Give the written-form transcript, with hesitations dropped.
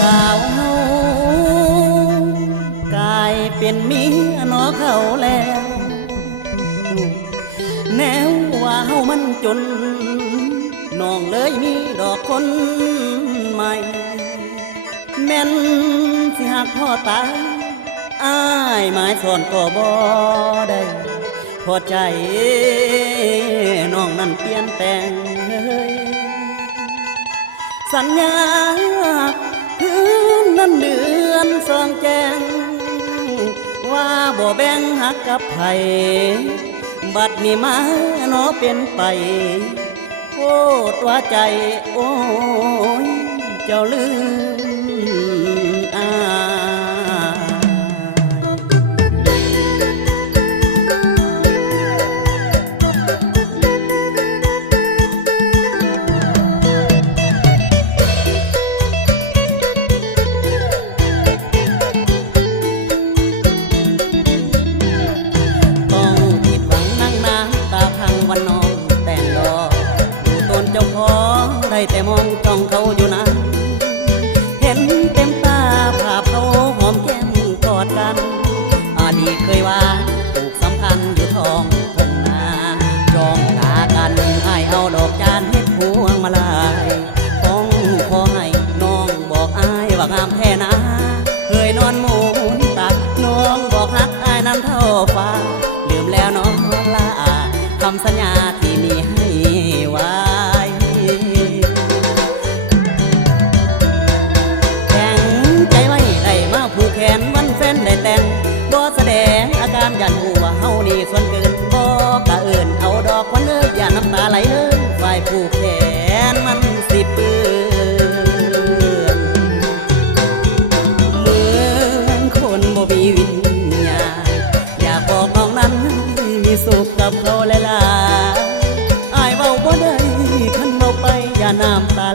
สาวเฮากลายเป็นเมียน้อเขาแล้วแนวว่าเฮามันจนน้องเลยมีดอกคนใหม่แม่นสิหักพ่อตายอ้ายหมายสอนก็บ่ได้พอใจน้องนั้นเปลี่ยนแปลงสัญญาคืนนั้นเดือนสองแจงว่าบ่แบ่งหักกับไผบัดนี้มาเนาะเป็นไปโคตรว่าใจโอ้ยเจ้าลืมอวันนอนแต่งดอกดูตนเจ้าของได้แต่มองจ้องเขาอยู่นะเห็นเต็มตาภาพเขาหอมแก้มกอดกันอดีตเคยว่าผูกสัมพันธ์อยู่ท้องทุ่งนาจ้องตากันให้เอาดอกจานเฮ็ดพวงมาลายต้องขอให้น้องบอกอ้ายว่างามแท้นะเคยนอนหมุนตักน้องบอกฮักอ้ายนั้นเท่าฟ้าลืมแล้วน้องลาคำสัญญาที่มีให้ไว้แข็งใจไว้ได้มาผูกแขนวันแฟนได้แต่งบ่แสดงอาการยันหัวเฮานี่ส่วนเกินบ่กะเอิญเอาดอกควันเอ้ยอย่าน้ำตาไหลเลยฝ่ายผูกแขนมันสิเปื้อนเหมือนคนบ่มีวิญญาณอยากบอกน้องนั้นมีสุขกับเขาหลายๆอ้ายเว้าบ่ได้คันเว้าไปอย่าน้ำตา